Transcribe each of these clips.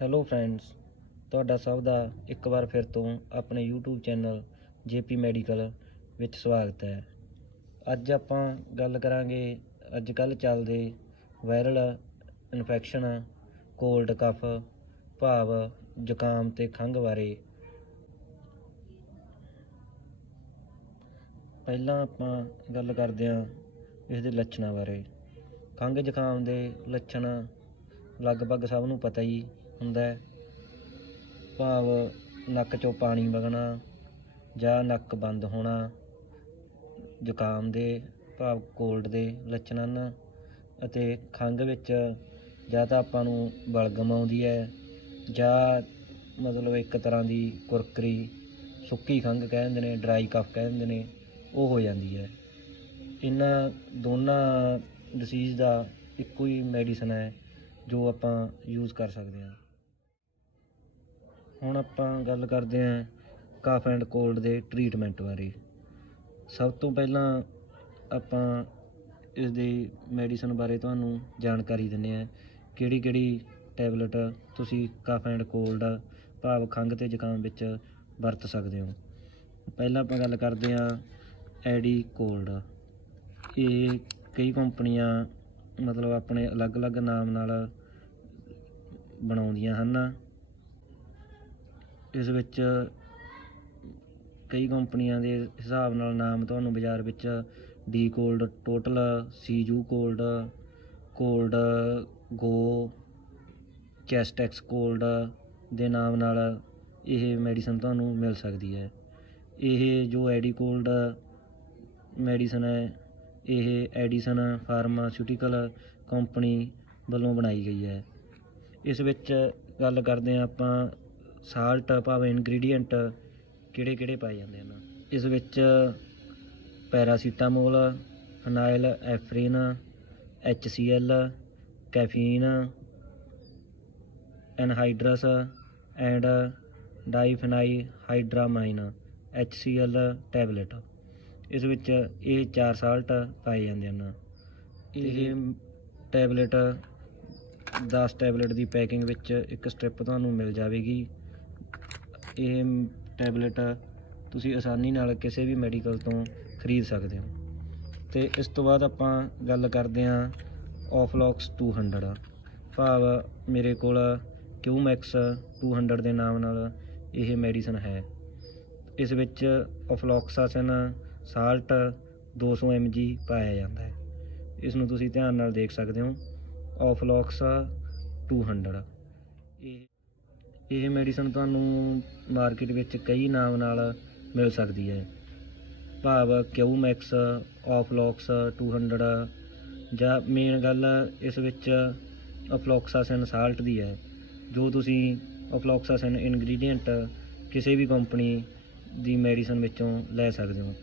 Hello friends, ਤੁਹਾਡਾ ਸਭ ਦਾ ਇੱਕ ਵਾਰ ਫਿਰ ਤੋਂ ਆਪਣੇ YouTube ਚੈਨਲ JP ਮੈਡੀਕਲ ਵਿੱਚ ਸਵਾਗਤ ਹੈ। ਅੱਜ ਆਪਾਂ ਗੱਲ ਕਰਾਂਗੇ ਅੱਜ ਕੱਲ੍ਹ ਚੱਲਦੇ ਵਾਇਰਲ ਇਨਫੈਕਸ਼ਨ ਕੋਲਡ ਕਫ ਭਾਵ ਜ਼ੁਕਾਮ ਅਤੇ ਖੰਘ ਬਾਰੇ। ਪਹਿਲਾਂ ਆਪਾਂ ਗੱਲ ਕਰਦੇ ਹਾਂ ਇਸ ਦੇ ਲੱਛਣਾਂ ਬਾਰੇ। ਖੰਘ ਜ਼ੁਕਾਮ ਦੇ ਲੱਛਣ ਲਗਭਗ ਸਭ ਨੂੰ ਪਤਾ ਹੀ ਹੁੰਦਾ ਹੈ, ਭਾਵ ਨੱਕ 'ਚੋਂ ਪਾਣੀ ਵਗਣਾ ਜਾਂ ਨੱਕ ਬੰਦ ਹੋਣਾ ਜ਼ੁਕਾਮ ਦੇ ਭਾਵ ਕੋਲਡ ਦੇ ਲੱਛਣ ਹਨ। ਅਤੇ ਖੰਘ ਵਿੱਚ ਜਾਂ ਤਾਂ ਆਪਾਂ ਨੂੰ ਬਲਗਮ ਆਉਂਦੀ ਹੈ ਜਾਂ ਮਤਲਬ ਇੱਕ ਤਰ੍ਹਾਂ ਦੀ ਕੁਰਕਰੀ ਸੁੱਕੀ ਖੰਘ ਕਹਿ ਦਿੰਦੇ ਨੇ, ਡਰਾਈ ਕਫ ਕਹਿ ਦਿੰਦੇ ਨੇ, ਉਹ ਹੋ ਜਾਂਦੀ ਹੈ। ਇਹਨਾਂ ਦੋਨਾਂ ਡਿਸੀਜ਼ ਦਾ ਇੱਕੋ ਹੀ ਮੈਡੀਸਨ ਹੈ ਜੋ ਆਪਾਂ ਯੂਜ਼ ਕਰ ਸਕਦੇ ਹਾਂ। ਹੁਣ ਆਪਾਂ ਗੱਲ ਕਰਦੇ ਹਾਂ ਕਫ ਐਂਡ ਕੋਲਡ ਦੇ ਟਰੀਟਮੈਂਟ ਬਾਰੇ। ਸਭ ਤੋਂ ਪਹਿਲਾਂ ਆਪਾਂ ਇਸ ਦੀ ਮੈਡੀਸਨ ਬਾਰੇ ਤੁਹਾਨੂੰ ਜਾਣਕਾਰੀ ਦਿੰਦੇ ਹਾਂ, ਕਿਹੜੀ ਟੈਬਲੇਟ ਤੁਸੀਂ ਕਫ ਐਂਡ ਕੋਲਡ ਭਾਵ ਖੰਘ ਅਤੇ ਜ਼ੁਕਾਮ ਵਿੱਚ ਵਰਤ ਸਕਦੇ ਹੋ। ਪਹਿਲਾਂ ਆਪਾਂ ਗੱਲ ਕਰਦੇ ਹਾਂ ਐਡੀ ਕੋਲਡ। ਇਹ ਕਈ ਕੰਪਨੀਆਂ ਮਤਲਬ ਆਪਣੇ ਅਲੱਗ-ਅਲੱਗ ਨਾਮ ਨਾਲ ਬਣਾਉਂਦੀਆਂ ਹਨ। ਇਸ ਵਿੱਚ ਕਈ ਕੰਪਨੀਆਂ ਦੇ ਹਿਸਾਬ ਨਾਲ ਨਾਮ ਤੁਹਾਨੂੰ ਬਾਜ਼ਾਰ ਵਿੱਚ ਡੀ ਕੋਲਡ, ਟੋਟਲ, ਸੀਜੂ ਕੋਲਡ, ਕੋਲਡ ਗੋ, ਚੈਸਟੈਕਸ ਕੋਲਡ ਦੇ ਨਾਮ ਨਾਲ ਇਹ ਮੈਡੀਸਨ ਤੁਹਾਨੂੰ ਮਿਲ ਸਕਦੀ ਹੈ। ਇਹ ਜੋ ਐਡੀ ਕੋਲਡ ਮੈਡੀਸਨ ਹੈ ਇਹ ਐਡੀਸਨ ਫਾਰਮਾਸਿਊਟੀਕਲ ਕੰਪਨੀ ਵੱਲੋਂ ਬਣਾਈ ਗਈ ਹੈ। ਇਸ ਵਿੱਚ ਗੱਲ ਕਰਦੇ ਹਾਂ ਆਪਾਂ ਸਾਲਟ ਭਾਵ ਇਨਗਰੀਡੀਐਂਟ ਕਿਹੜੇ ਪਾਏ ਜਾਂਦੇ ਹਨ। ਇਸ ਵਿੱਚ paracetamol, phenylephrine, HCl, caffeine, anhydrous and diphenhydramine HCl tablet. ਇਸ ਵਿੱਚ ਇਹ 4 ਸਾਲਟ ਪਾਏ ਜਾਂਦੇ ਹਨ। ਇਹ ਟੈਬਲੇਟ 10 ਟੈਬਲੇਟ ਦੀ ਪੈਕਿੰਗ ਵਿੱਚ ਇੱਕ ਸਟਰਿੱਪ ਤੁਹਾਨੂੰ ਮਿਲ ਜਾਵੇਗੀ। ਇਹ ਟੈਬਲੇਟ ਤੁਸੀਂ ਆਸਾਨੀ ਨਾਲ ਕਿਸੇ ਵੀ ਮੈਡੀਕਲ ਤੋਂ ਖਰੀਦ ਸਕਦੇ ਹੋ। ਅਤੇ ਇਸ ਤੋਂ ਬਾਅਦ ਆਪਾਂ ਗੱਲ ਕਰਦੇ ਹਾਂ ਔਫਲੋਕਸ 200 ਭਾਵ ਮੇਰੇ ਕੋਲ ਕਿਊਮੈਕਸ 200 ਦੇ ਨਾਮ ਨਾਲ ਇਹ ਮੈਡੀਸਨ ਹੈ। ਇਸ ਵਿੱਚ ਔਫਲੋਕਸਾਸਿਨ ਸਾਲਟ 200 mg ਪਾਇਆ ਜਾਂਦਾ ਹੈ। ਇਸ ਨੂੰ ਤੁਸੀਂ ਧਿਆਨ ਨਾਲ ਦੇਖ ਸਕਦੇ ਹੋ, ਔਫਲੋਕਸ 200। ਇਹ ਮੈਡੀਸਨ ਤੁਹਾਨੂੰ ਮਾਰਕੀਟ ਵਿੱਚ ਕਈ ਨਾਮ ਨਾਲ ਮਿਲ ਸਕਦੀ ਹੈ, ਭਾਵ ਕਿਊਮੈਕਸ, ਔਫਲੋਕਸ 200 ਜਾਂ ਮੇਨ ਗੱਲ ਇਸ ਵਿੱਚ ਔਫਲੋਕਸਾਸਿਨ ਸਾਲਟ ਦੀ ਹੈ। ਜੋ ਤੁਸੀਂ ਔਫਲੋਕਸਾਸਿਨ ਇਨਗਰੀਡੀਐਂਟ ਕਿਸੇ ਵੀ ਕੰਪਨੀ ਦੀ ਮੈਡੀਸਨ ਵਿੱਚੋਂ ਲੈ ਸਕਦੇ ਹੋ।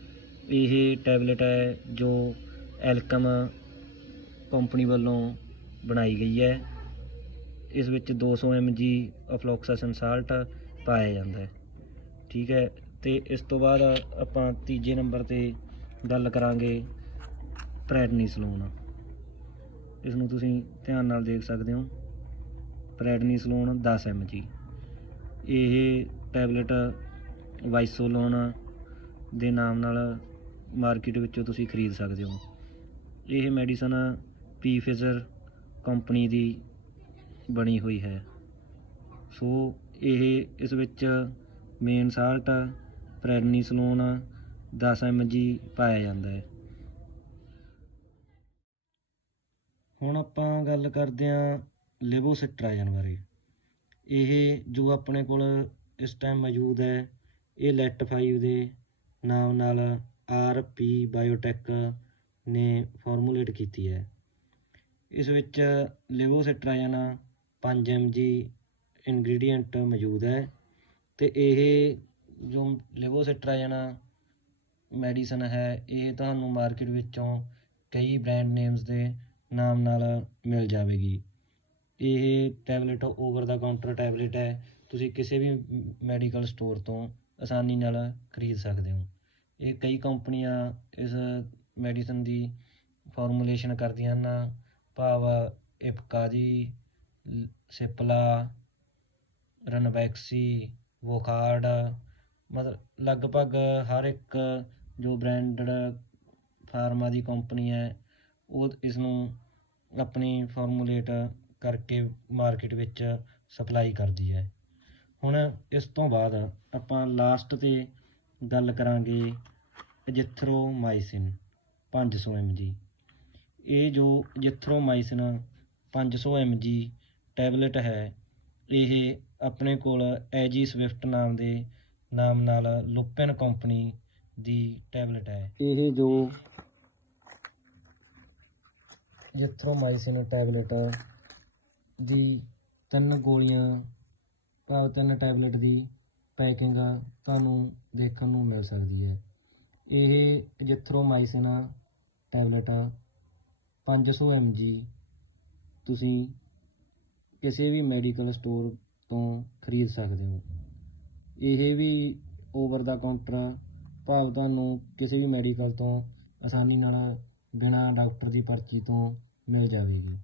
ਇਹ ਟੈਬਲੇਟ ਹੈ ਜੋ ਐਲਕਮ ਕੰਪਨੀ ਵੱਲੋਂ ਬਣਾਈ ਗਈ ਹੈ। ਇਸ ਵਿੱਚ 200 mg ਔਫਲੋਕਸਾਸਿਨ ਸਾਲਟ ਪਾਇਆ ਜਾਂਦਾ ਹੈ। ਠੀਕ ਹੈ। ਅਤੇ ਇਸ ਤੋਂ ਬਾਅਦ ਆਪਾਂ ਤੀਜੇ ਨੰਬਰ 'ਤੇ ਗੱਲ ਕਰਾਂਗੇ ਪ੍ਰੈਡਨੀਸਲੋਨ। ਇਸ ਨੂੰ ਤੁਸੀਂ ਧਿਆਨ ਨਾਲ ਦੇਖ ਸਕਦੇ ਹੋ, ਪ੍ਰੈਡਨੀਸਲੋਨ 10 mg। ਇਹ ਟੈਬਲੇਟ ਵਾਈਸੋਲੋਨ ਦੇ ਨਾਮ ਨਾਲ ਮਾਰਕੀਟ ਵਿੱਚੋਂ ਤੁਸੀਂ ਖਰੀਦ ਸਕਦੇ ਹੋ। ਇਹ ਮੈਡੀਸਨ ਪੀਫਿਜ਼ਰ ਕੰਪਨੀ ਦੀ ਬਣੀ ਹੋਈ ਹੈ। ਸੋ ਇਸ ਵਿੱਚ ਮੇਨ ਸਾਲਟ ਪ੍ਰੈਡਨੀਸਲੋਨ 10 mg ਪਾਇਆ ਜਾਂਦਾ ਹੈ। ਹੁਣ ਆਪਾਂ ਗੱਲ ਕਰਦੇ ਹਾਂ ਲਿਵੋਸਿਟਰਾਜ਼ਨ ਬਾਰੇ। ਇਹ ਜੋ ਆਪਣੇ ਕੋਲ ਇਸ ਟਾਈਮ ਮੌਜੂਦ ਹੈ ਇਹ ਲੈਟ 5 ਦੇ ਨਾਮ ਨਾਲ RP ਬਾਇਓਟੈਕ ਨੇ ਫਾਰਮੂਲੇਟ ਕੀਤੀ ਹੈ। ਇਸ ਵਿੱਚ ਲਿਵੋਸਿਟਰਾਜ਼ਨ 5 mg ਇਨਗਰੀਡੀਐਂਟ ਮੌਜੂਦ ਹੈ। ਅਤੇ ਇਹ ਜੋ ਲਿਵੋਸਿਟਰਾਜ਼ਨ ਮੈਡੀਸਨ ਹੈ ਇਹ ਤੁਹਾਨੂੰ ਮਾਰਕੀਟ ਵਿੱਚੋਂ ਕਈ ਬ੍ਰਾਂਡ ਨੇਮਸ ਦੇ ਨਾਮ ਨਾਲ ਮਿਲ ਜਾਵੇਗੀ। ਇਹ ਟੈਬਲੇਟ ਓਵਰ ਦਾ ਕਾਊਂਟਰ ਟੈਬਲੇਟ ਹੈ, ਤੁਸੀਂ ਕਿਸੇ ਵੀ ਮੈਡੀਕਲ ਸਟੋਰ ਤੋਂ ਆਸਾਨੀ ਨਾਲ ਖਰੀਦ ਸਕਦੇ ਹੋ। ਇਹ ਕਈ ਕੰਪਨੀਆਂ ਇਸ ਮੈਡੀਸਨ ਦੀ ਫਾਰਮੂਲੇਸ਼ਨ ਕਰਦੀਆਂ ਹਨ, ਭਾਵ ਇਪਕਾ ਦੀ, ਸਿਪਲਾ, ਰਨਵੈਕਸੀ, ਵੋਕਾਰਡ, ਮਤਲਬ ਲਗਭਗ ਹਰ ਇੱਕ ਜੋ ਬ੍ਰਾਂਡਡ ਫਾਰਮਾ ਦੀ ਕੰਪਨੀ ਹੈ ਉਹ ਇਸ ਨੂੰ ਆਪਣੀ ਫਾਰਮੂਲੇਟ ਕਰਕੇ ਮਾਰਕੀਟ ਵਿੱਚ ਸਪਲਾਈ ਕਰਦੀ ਹੈ। ਹੁਣ ਇਸ ਤੋਂ ਬਾਅਦ ਆਪਾਂ ਲਾਸਟ 'ਤੇ ਗੱਲ ਕਰਾਂਗੇ ਐਜ਼ਿਥਰੋਮਾਈਸਿਨ 500 mg। ਇਹ ਜੋ ਐਜ਼ਿਥਰੋਮਾਈਸਿਨ 500 mg ਟੈਬਲੇਟ ਹੈ, ਇਹ ਆਪਣੇ ਕੋਲ ਐਜੀ ਸਵਿਫਟ ਨਾਮ ਨਾਲ ਲੁਪਿਨ ਕੰਪਨੀ ਦੀ ਟੈਬਲੇਟ ਹੈ। ਇਹ ਜੋ ਐਜ਼ਿਥਰੋਮਾਈਸਿਨ ਟੈਬਲੇਟ ਦੀ 3 ਗੋਲੀਆਂ ਭਾਵ 3 ਟੈਬਲੇਟ ਦੀ ਪੈਕਿੰਗ ਤੁਹਾਨੂੰ ਦੇਖਣ ਨੂੰ ਮਿਲ ਸਕਦੀ ਹੈ। ਇਹ ਐਜ਼ਿਥਰੋਮਾਈਸਿਨ ਟੈਬਲੇਟ 500 mg ਤੁਸੀਂ ਕਿਸੇ ਵੀ ਮੈਡੀਕਲ ਸਟੋਰ ਤੋਂ ਖਰੀਦ ਸਕਦੇ ਹੋ। ਇਹ ਵੀ ਓਵਰ ਦਾ ਕਾਊਂਟਰ ਭਾਵ ਤੁਹਾਨੂੰ ਕਿਸੇ ਵੀ ਮੈਡੀਕਲ ਤੋਂ ਆਸਾਨੀ ਨਾਲ ਬਿਨਾਂ ਡਾਕਟਰ ਦੀ ਪਰਚੀ ਤੋਂ ਮਿਲ ਜਾਵੇਗੀ।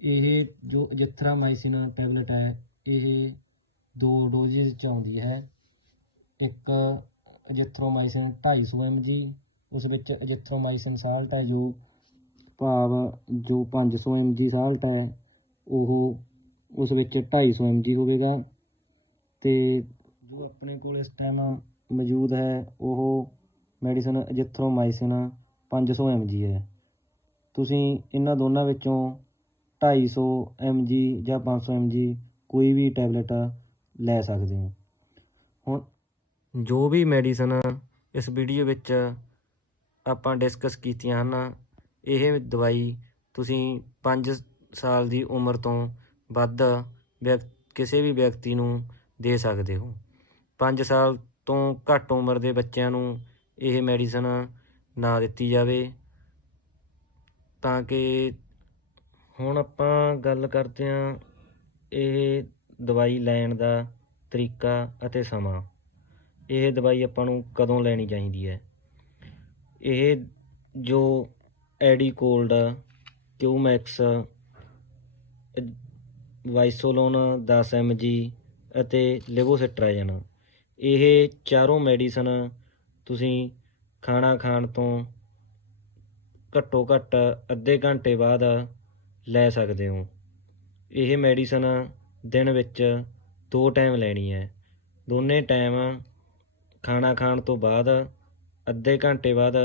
ਇਹ ਜੋ ਐਜ਼ਿਥਰੋਮਾਈਸਿਨ ਟੈਬਲੇਟ ਹੈ, ਇਹ 2 ਡੋਜ਼ਿਸ 'ਚ ਆਉਂਦੀ ਹੈ। ਇੱਕ ਐਜ਼ਿਥਰੋਮਾਈਸਿਨ 250 mg, ਉਸ ਵਿੱਚ ਐਜ਼ਿਥਰੋਮਾਈਸਿਨ ਸਾਲਟ ਹੈ ਜੋ 500 mg ਸਾਲਟ ਹੈ, ਉਹ ਉਸ ਵਿੱਚ 250 mg ਹੋਵੇਗਾ। ਅਤੇ ਜੋ ਆਪਣੇ ਕੋਲ ਇਸ ਟਾਈਮ ਮੌਜੂਦ ਹੈ ਉਹ ਮੈਡੀਸਨ ਐਜ਼ਿਥਰੋਮਾਈਸਿਨ 500 mg ਹੈ। ਤੁਸੀਂ ਇਹਨਾਂ ਦੋਨਾਂ ਵਿੱਚੋਂ 250 mg ਜਾਂ 500 mg ਕੋਈ ਵੀ ਟੈਬਲੇਟ ਲੈ ਸਕਦੇ ਹੋ। ਹੁਣ ਜੋ ਵੀ ਮੈਡੀਸਨ ਇਸ ਵੀਡੀਓ ਵਿੱਚ ਆਪਾਂ ਡਿਸਕਸ ਕੀਤੀਆਂ ਹਨ, ਇਹ ਦਵਾਈ ਤੁਸੀਂ 5 ਸਾਲ ਦੀ ਉਮਰ ਤੋਂ ਵੱਧ ਕਿਸੇ ਵੀ ਵਿਅਕਤੀ ਨੂੰ ਦੇ ਸਕਦੇ ਹੋ। 5 ਸਾਲ ਤੋਂ ਘੱਟ ਉਮਰ ਦੇ ਬੱਚਿਆਂ ਨੂੰ ਇਹ ਮੈਡੀਸਨ ਨਾ ਦਿੱਤੀ ਜਾਵੇ। ਤਾਂ ਕਿ ਹੁਣ ਆਪਾਂ ਗੱਲ ਕਰਦੇ ਹਾਂ ਇਹ ਦਵਾਈ ਲੈਣ ਦਾ ਤਰੀਕਾ ਅਤੇ ਸਮਾਂ। ਇਹ ਦਵਾਈ ਆਪਾਂ ਨੂੰ ਕਦੋਂ ਲੈਣੀ ਚਾਹੀਦੀ ਹੈ? ਇਹ ਜੋ ਐਡੀਕੋਲਡ, ਕਿਊਮੈਕਸ, ਵਾਈਸੋਲੋਨ 10 mg ਅਤੇ ਲਿਵੋਸਿਟਰਾਜਨ, ਇਹ ਚਾਰੋਂ ਮੈਡੀਸਨ ਤੁਸੀਂ ਖਾਣਾ ਖਾਣ ਤੋਂ ਘੱਟੋ ਘੱਟ ਅੱਧੇ ਘੰਟੇ ਬਾਅਦ ਲੈ ਸਕਦੇ ਹੋ। ਇਹ ਮੈਡੀਸਨ ਦਿਨ ਵਿੱਚ 2 ਟਾਈਮ ਲੈਣੀ ਹੈ। ਦੋਨੇ ਟਾਈਮ ਖਾਣਾ ਖਾਣ ਤੋਂ ਬਾਅਦ ਅੱਧੇ ਘੰਟੇ ਬਾਅਦ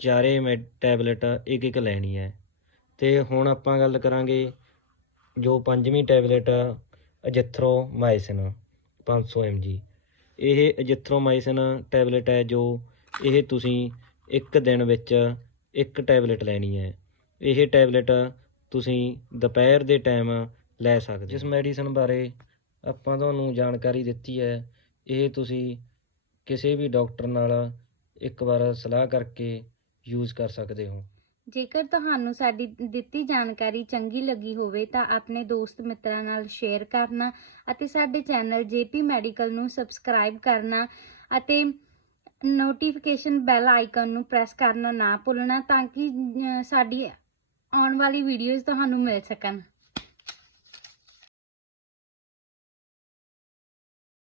ਚਾਰੇ ਟੈਬਲੇਟ ਇੱਕ ਲੈਣੀ ਹੈ। ਅਤੇ ਹੁਣ ਆਪਾਂ ਗੱਲ ਕਰਾਂਗੇ ਜੋ 5ਵੀਂ ਟੈਬਲੇਟ ਐਜ਼ਿਥਰੋਮਾਈਸਿਨ 500 mg। ਇਹ ਐਜ਼ਿਥਰੋਮਾਈਸਿਨ ਟੈਬਲੇਟ ਹੈ ਜੋ ਇਹ ਤੁਸੀਂ ਇੱਕ ਦਿਨ ਵਿੱਚ 1 ਟੈਬਲੇਟ ਲੈਣੀ ਹੈ। ਇਹ ਟੈਬਲੇਟ ਤੁਸੀਂ ਦੁਪਹਿਰ ਦੇ ਟਾਈਮ ਲੈ ਸਕਦੇ ਹੋ। ਜਿਸ ਮੈਡੀਸਨ ਬਾਰੇ ਆਪਾਂ ਤੁਹਾਨੂੰ ਜਾਣਕਾਰੀ ਦਿੱਤੀ ਹੈ, ਇਹ ਤੁਸੀਂ ਕਿਸੇ ਵੀ ਡਾਕਟਰ ਨਾਲ ਇੱਕ ਵਾਰ ਸਲਾਹ ਕਰਕੇ ਯੂਜ਼ ਕਰ ਸਕਦੇ ਹੋ। ਜੇਕਰ ਤੁਹਾਨੂੰ ਸਾਡੀ ਦਿੱਤੀ ਜਾਣਕਾਰੀ ਚੰਗੀ ਲੱਗੀ ਹੋਵੇ ਤਾਂ ਆਪਣੇ ਦੋਸਤ ਮਿੱਤਰਾਂ ਨਾਲ ਸ਼ੇਅਰ ਕਰਨਾ ਅਤੇ ਸਾਡੇ ਚੈਨਲ ਜੇਪੀ ਮੈਡੀਕਲ ਨੂੰ ਸਬਸਕ੍ਰਾਈਬ ਕਰਨਾ ਅਤੇ ਨੋਟੀਫਿਕੇਸ਼ਨ ਬੈਲ ਆਈਕਨ ਨੂੰ ਪ੍ਰੈਸ ਕਰਨਾ ਨਾ ਭੁੱਲਣਾ ਤਾਂ ਕਿ ਸਾਡੀ ਆਉਣ ਵਾਲੀ ਵੀਡੀਓਜ਼ ਤੁਹਾਨੂੰ ਮਿਲ ਸਕਣ।